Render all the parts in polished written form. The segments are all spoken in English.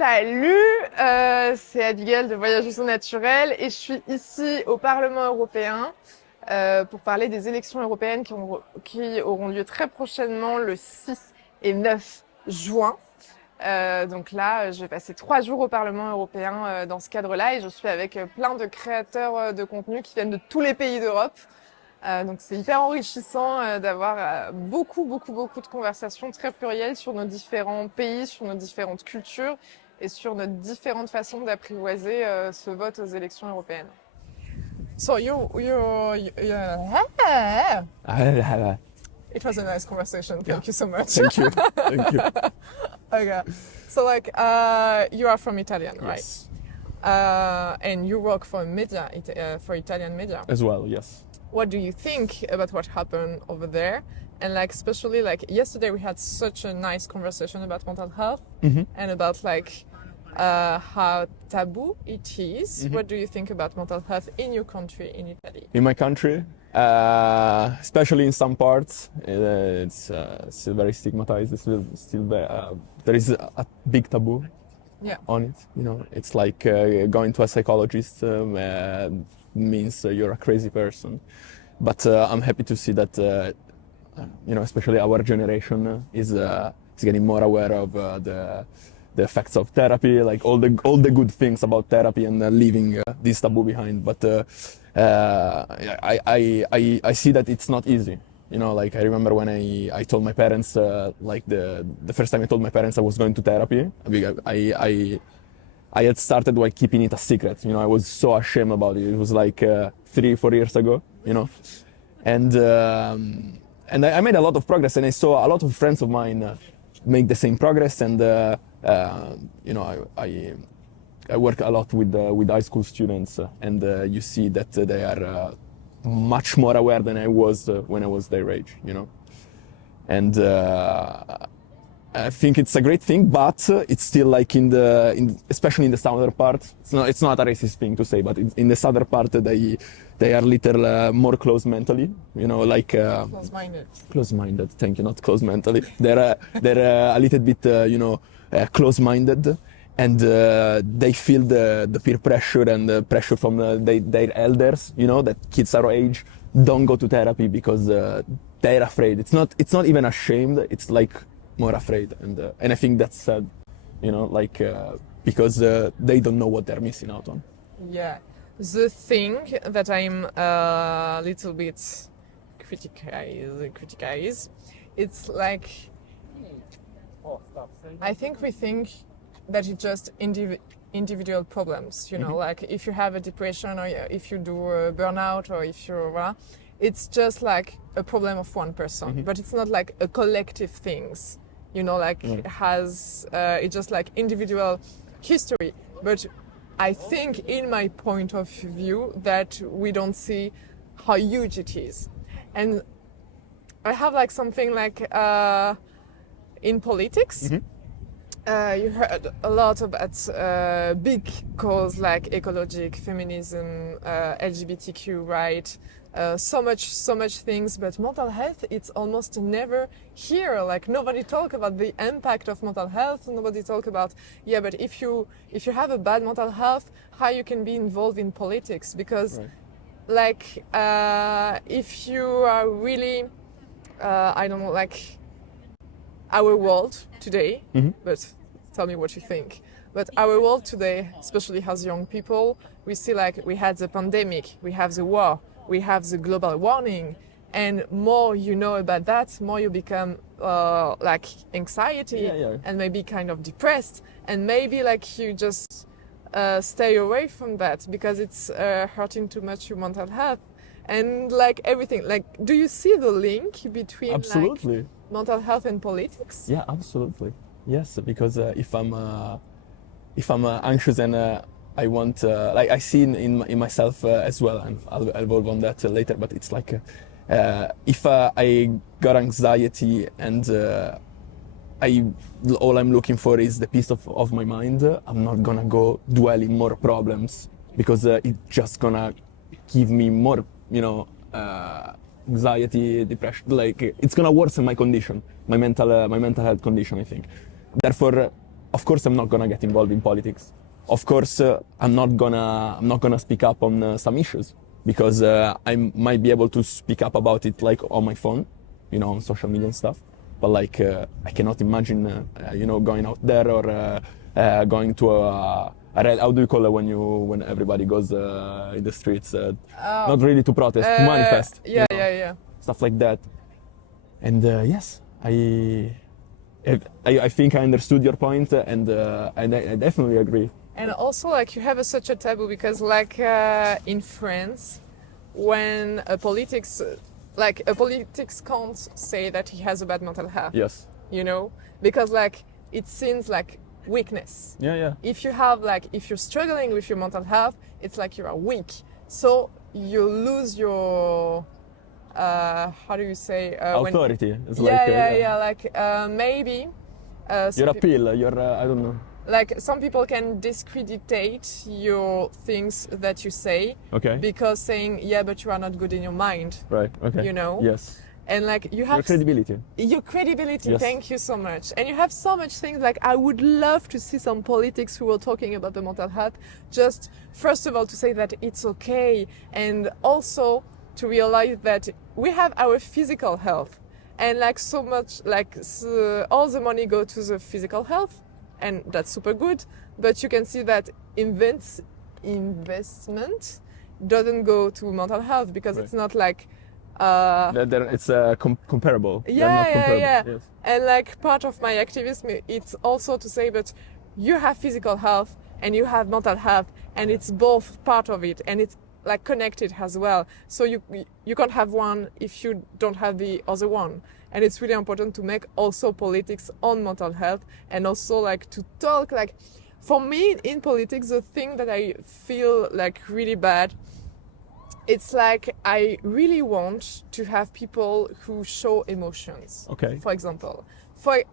Salut, c'est Abigail de Voyages au naturel et je suis ici au Parlement européen pour parler des élections européennes qui auront lieu très prochainement le 6 et 9 juin. Donc là, je vais passer 3 jours au Parlement européen dans ce cadre-là et je suis avec plein de créateurs de contenu qui viennent de tous les pays d'Europe. Donc c'est hyper enrichissant d'avoir beaucoup de conversations très plurielles sur nos différents pays, sur nos différentes cultures et sur nos différentes façons d'apprivoiser ce vote aux élections européennes. So it was a nice conversation. Thank you so much. Thank you. Thank you. Okay. So you are from Italian, right? Yes. And you work for media, for Italian media. As well, yes. What do you think about what happened over there? And especially yesterday we had such a nice conversation about mental health and about how taboo it is. What do you think about mental health in your country, in Italy? In my country, especially in some parts, it's still very stigmatized. It's still there is a big taboo on it. You know, it's like going to a psychologist means you're a crazy person. But I'm happy to see that especially our generation is getting more aware of the effects of therapy, like all the good things about therapy, and leaving this taboo behind. But I see that it's not easy. You know, I remember when I told my parents, the first time I told my parents I was going to therapy, I had started keeping it a secret. You know, I was so ashamed about it. It was 3-4 years ago, you know, and I made a lot of progress, and I saw a lot of friends of mine make the same progress, and I work a lot with high school students, and you see that they are much more aware than I was when I was their age, you know, and I think it's a great thing, but it's still especially in the southern part. It's not a racist thing to say, but in the southern part they are little more close mentally, you know, close-minded. Close-minded. Thank you, not close mentally. They're a little bit close-minded, and they feel the peer pressure and the pressure from their elders. You know, that kids our age don't go to therapy because they're afraid. It's not even ashamed. It's more afraid, and I think that's sad, you know, because they don't know what they're missing out on. Yeah, the thing that I'm a little bit criticize, it's I think we think that it's just individual problems, you know, if you have a depression or if you do a burnout or if you're it's just a problem of one person, but it's not a collective things. You know, it has, it's just individual history. But I think, in my point of view, that we don't see how huge it is. And I have something in politics. You heard a lot about big cause like ecologic, feminism, LGBTQ right, so much things, but mental health, it's almost never here. Nobody talk about the impact of mental health. Nobody talk about, but if you have a bad mental health, how you can be involved in politics? Because if you are really, I don't know, our world today, but tell me what you think. But our world today, especially as young people, we see we had the pandemic, we have the war, we have the global warming, and more you know about that, more you become anxiety and maybe kind of depressed, and maybe you just stay away from that because it's hurting too much your mental health and everything. Do you see the link between Absolutely. Mental health and politics? Yeah, absolutely. Yes, because if I'm anxious and I want, I see in myself as well, and I'll evolve on that later, but it's if I got anxiety and all I'm looking for is the peace of my mind, I'm not gonna go dwell in more problems because it's just gonna give me more, anxiety, depression. It's gonna worsen my condition, my mental health condition, I think. Therefore, of course, I'm not gonna get involved in politics. Of course, I'm not gonna speak up on some issues because I might be able to speak up about it like on my phone, on social media and stuff. But like, I cannot imagine, going out there or going to how do you call it when everybody goes in the streets? Not really to protest, to manifest. Yeah. Stuff like that. And yes, I think I understood your point, and I definitely agree. And also, like, you have such a taboo because, like, in France, when a politics can't say that he has a bad mental health. Yes. Because like it seems like weakness. Yeah. If you're struggling with your mental health, it's like you are weak. So you lose your how do you say authority. Maybe your appeal. I don't know. Like some people can discreditate your things that you say, because saying but you are not good in your mind, right? Okay. Yes. And like you have your credibility. Yes. Thank you so much. And you have so much things. Like I would love to see some politics who were talking about the mental health. Just first of all to say that it's okay, and also to realize that we have our physical health, and like so much all the money go to the physical health. And that's super good, but you can see that investment doesn't go to mental health because it's not like it's comparable. Yeah. Yes. And like part of my activism, it's also to say, but you have physical health and you have mental health, and it's both part of it, and it's like connected as well. So you can't have one if you don't have the other one. And it's really important to make also politics on mental health, and also like to talk. Like for me in politics, the thing that I feel like really bad, it's like I really want to have people who show emotions. Okay. For example, for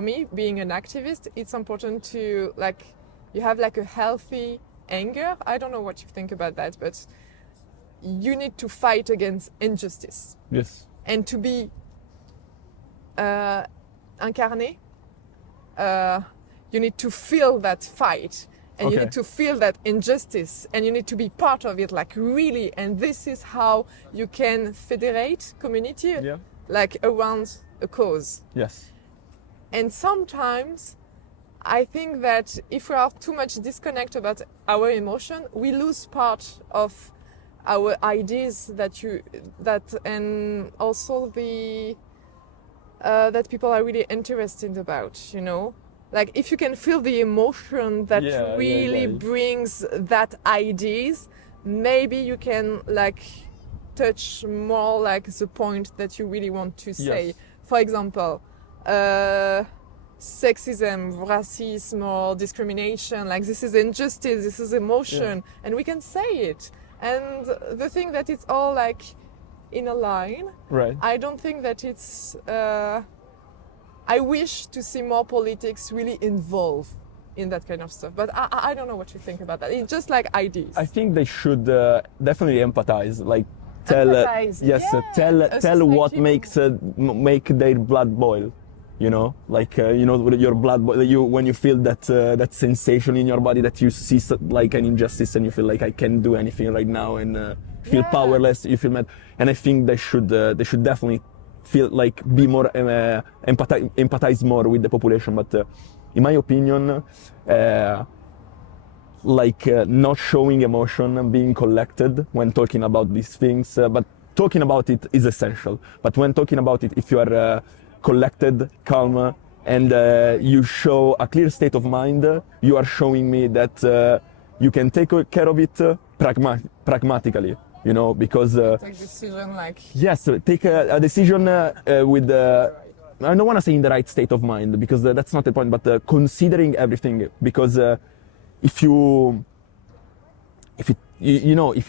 me being an activist, it's important to like you have like a healthy anger. I don't know what you think about that, but you need to fight against injustice. Yes. And to be incarné, you need to feel that fight, and you need to feel that injustice, and you need to be part of it, like really. And this is how you can federate community, like around a cause. Yes. And sometimes I think that if we are too much disconnected about our emotion, we lose part of our ideas and also the that people are really interested about, Like if you can feel the emotion that really brings that ideas, maybe you can like touch more like the point that you really want to say. Yes. For example, sexism, racism, or discrimination, like this is injustice, this is emotion, and we can say it. And the thing that it's all like in a line. Right. I don't think that it's. I wish to see more politics really involved in that kind of stuff, but I don't know what you think about that. It's just like ideas. I think they should definitely empathize, like tell what makes make their blood boil. Like your blood boil. When you feel that sensation in your body that you see like an injustice and you feel like I can't do anything right now and feel powerless. You feel mad, and I think they should definitely feel like be more empathize more with the population. But in my opinion, not showing emotion and being collected when talking about these things, but talking about it is essential. But when talking about it, if you are collected, calm, and you show a clear state of mind, you are showing me that you can take care of it pragmatically. Because take decision take a decision with I don't want to say in the right state of mind, because that's not the point, but considering everything. Because if you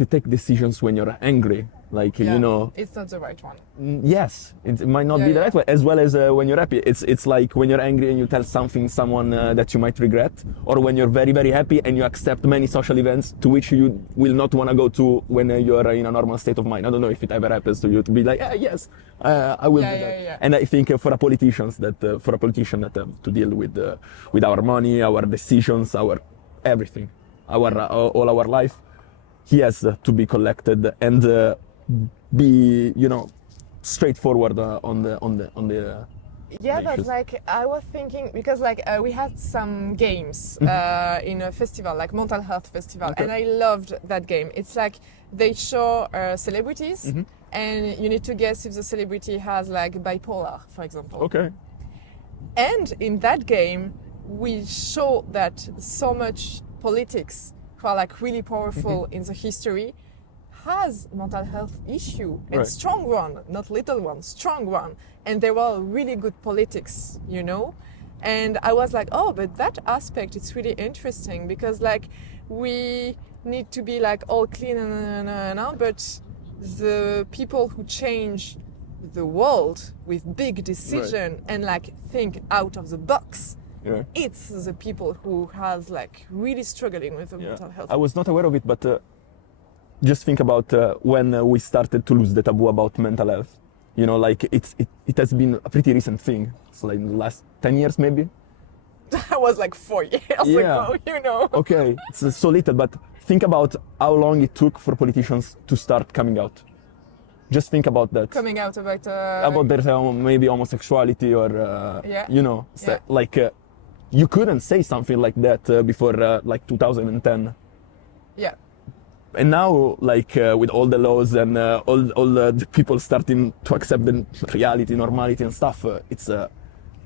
take decisions when you're angry, Like, you know, it's not the right one. Yes, it might not be the right way, as well as when you're happy. It's like when you're angry and you tell someone that you might regret, or when you're very, very happy and you accept many social events to which you will not want to go to when you're in a normal state of mind. I don't know if it ever happens to you to be like, yes, I will do that. Yeah. And I think for a politician that to deal with our money, our decisions, our everything, all our life, he has to be collected and be, you know, straightforward on the Yeah, the but issues. like I was thinking because like we had some games in a festival like Mental Health Festival, Okay. and I loved that game. It's like they show celebrities, and you need to guess if the celebrity has like bipolar, for example. Okay. And in that game, we show that so much politics, who are like really powerful in the history, has mental health issue, and Right. strong one, not little one, strong one. And they were really good politics, you know? And I was like, oh, but that aspect, it's really interesting because like we need to be like all clean and but the people who change the world with big decision and like think out of the box, Yeah. it's the people who has like really struggling with the mental health. I was not aware of it, but just think about when we started to lose the taboo about mental health. You know, like it has been a pretty recent thing. It's like the last 10 years maybe. I was like 4 years Yeah. ago, you know. Okay, it's so little, but think about how long it took for politicians to start coming out. Just think about that. Coming out about Their maybe homosexuality or you know, you couldn't say something like that before like 2010. yeah. And now, like with all the laws and all the people starting to accept the reality, normality and stuff,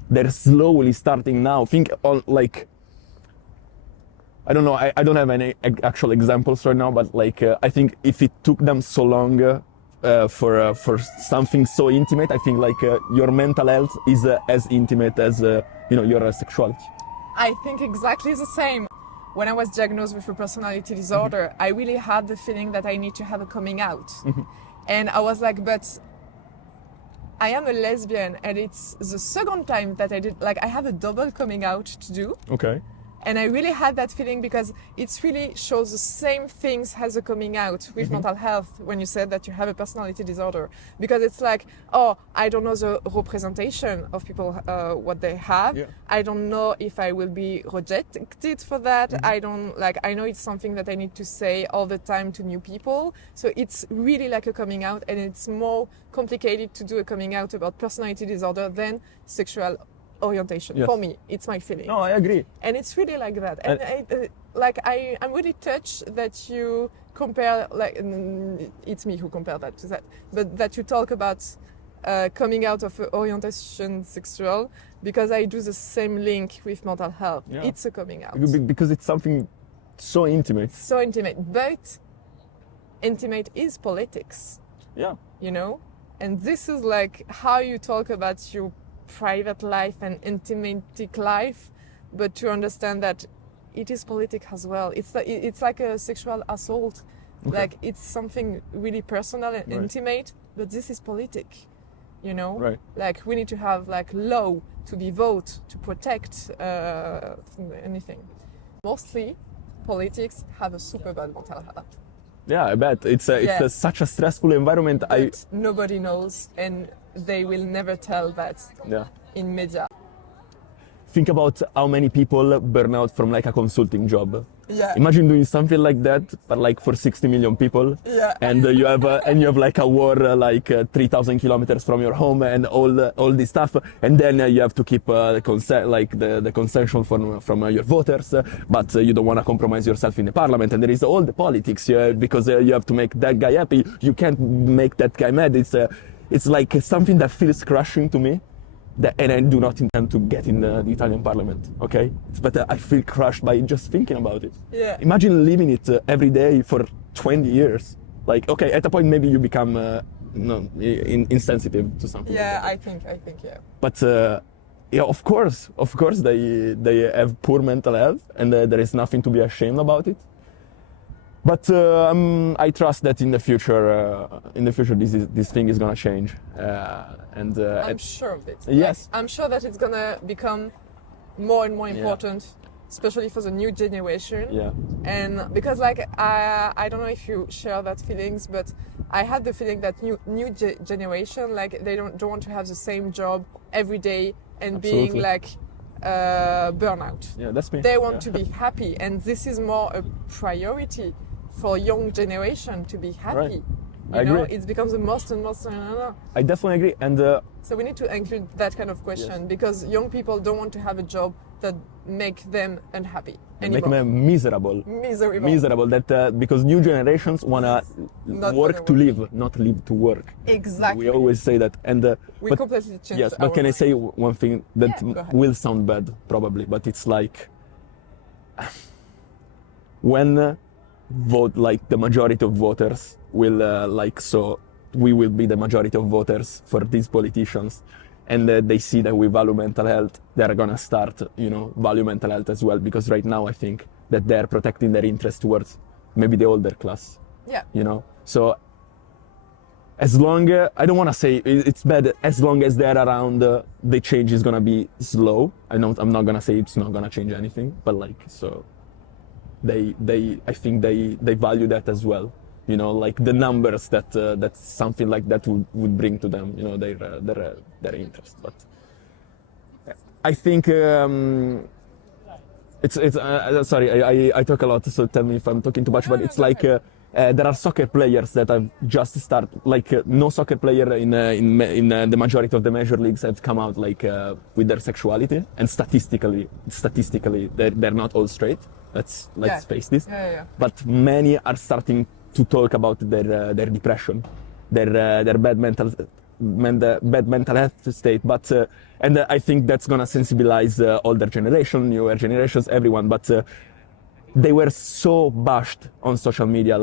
they're slowly starting now. Think on like, I don't know, I don't have any actual examples right now, but like I think if it took them so long for something so intimate, I think like your mental health is as intimate as you know, your sexuality. I think exactly the same. When I was diagnosed with a personality disorder, I really had the feeling that I need to have a coming out. And I was like, but I am a lesbian, and it's the second time that I did, like I have a double coming out to do. Okay. And I really had that feeling because it really shows the same things as a coming out with mental health when you said that you have a personality disorder. Because it's like, oh, I don't know the representation of people, what they have. Yeah. I don't know if I will be rejected for that. I know it's something that I need to say all the time to new people. So it's really like a coming out, and it's more complicated to do a coming out about personality disorder than sexual orientation. Yes. For me, it's my feeling. No, I agree. And it's really like that. And I'm really touched that you compare, like, it's me who compare that to that, but that you talk about coming out of orientation sexual, because I do the same link with mental health. Yeah. It's a coming out. Because it's something so intimate. So intimate, but intimate is politics, Yeah. you know? And this is like how you talk about your private life and intimate life, but to understand that it is politic as well. It's like a sexual assault. Okay. Like it's something really personal and Right. intimate, but this is politic, you know? Right. Like we need to have like law to be vote to protect anything. Mostly politics have a super bad mental health. Yeah, I bet. It's such a stressful environment. But nobody knows, and they will never tell that in media. Think about how many people burn out from like a consulting job. Yeah. Imagine doing something like that, but like for 60 million people. Yeah. And you have like a war 3,000 kilometers from your home and all this stuff. And then you have to keep the concession from your voters, but you don't want to compromise yourself in the parliament. And there is all the politics because you have to make that guy happy. You can't make that guy mad. It's like something that feels crushing to me. And I do not intend to get in the Italian parliament, okay? But I feel crushed by just thinking about it. Yeah. Imagine living it every day for 20 years. Like, okay, at a point maybe you become insensitive to something. Yeah, like that. I think, yeah. But yeah, of course, they have poor mental health, and there is nothing to be ashamed about it. But I trust that in the future, this thing is gonna change. I'm sure of it. Yes. I'm sure that it's gonna become more and more important, especially for the new generation. Yeah. And because I don't know if you share that feelings, but I had the feeling that new generation, like they don't want to have the same job every day and Absolutely. being like burnout. Yeah, that's me. They want to be happy, and this is more a priority for young generation to be happy. Right. You I know, agree. it becomes the most and most. I definitely agree. And So we need to include that kind of question because young people don't want to have a job that make them unhappy anymore. make them miserable. Miserable. That because new generations wanna work to live, not live to work. Exactly. We always say that. And we but, completely changed. yes, but can I say one thing that go ahead. will sound bad probably, but it's like when vote like the majority of voters will so we will be the majority of voters for these politicians, and they see that we value mental health, they're gonna start value mental health as well, because right now I think that they're protecting their interest towards maybe the older class. So as long I don't want to say it's bad, as long as they're around, the change is gonna be slow. I'm not gonna say it's not gonna change anything, but so I think they value that as well. Like the numbers that something like that would bring to them, their interest. But I think it's sorry, I talk a lot, so tell me if I'm talking too much. But it's like there are soccer players that have just started. No soccer player in the majority of the major leagues have come out with their sexuality, and statistically they're not all straight. Let's face this. But many are starting to talk about their depression, their bad mental health state. But and I think that's gonna sensibilize older generation, newer generations, everyone. But they were so bashed on social media,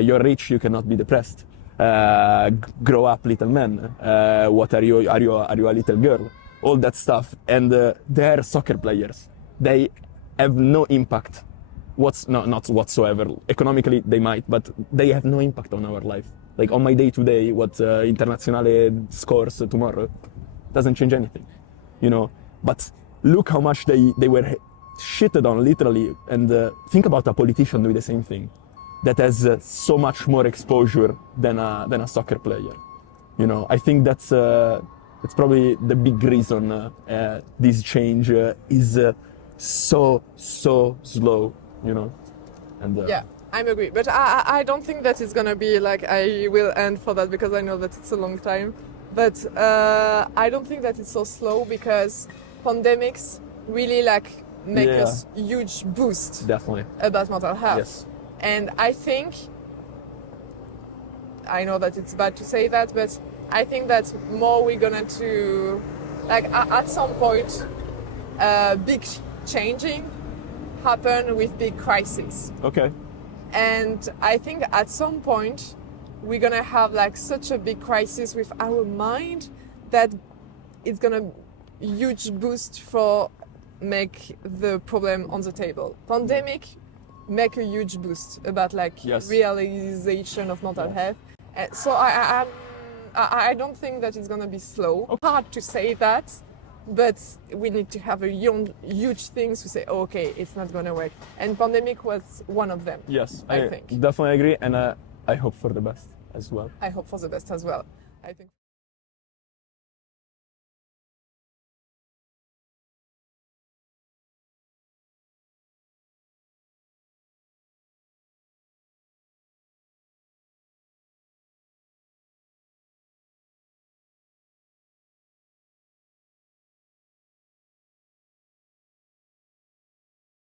you're rich, you cannot be depressed. Grow up, little man. What are you? Are you a little girl? All that stuff. And they're soccer players. They have no impact. Not whatsoever. Economically, they might, but they have no impact on our life. On my day-to-day, what Internazionale scores tomorrow doesn't change anything, But look how much they were shitted on, literally. And think about a politician doing the same thing, that has so much more exposure than a soccer player. I think that's probably the big reason this change is so slow. And yeah, I'm agree, but I don't think that it's gonna be I will end for that, because I know that it's a long time. But I don't think that it's so slow, because pandemics really make us huge boost definitely about mental health. Yes. And I think, I know that it's bad to say that, but I think that more we're gonna to at some point big changing happen with big crises. Okay. And I think at some point we're gonna have such a big crisis with our mind that it's gonna huge boost for make the problem on the table. Pandemic make a huge boost about realization of mental health. And so I don't think that it's gonna be slow. Okay. Hard to say that. But we need to have a huge things to say, okay, it's not going to work. And pandemic was one of them. Yes, I think. Definitely agree. And I hope for the best as well. I hope for the best as well. I think.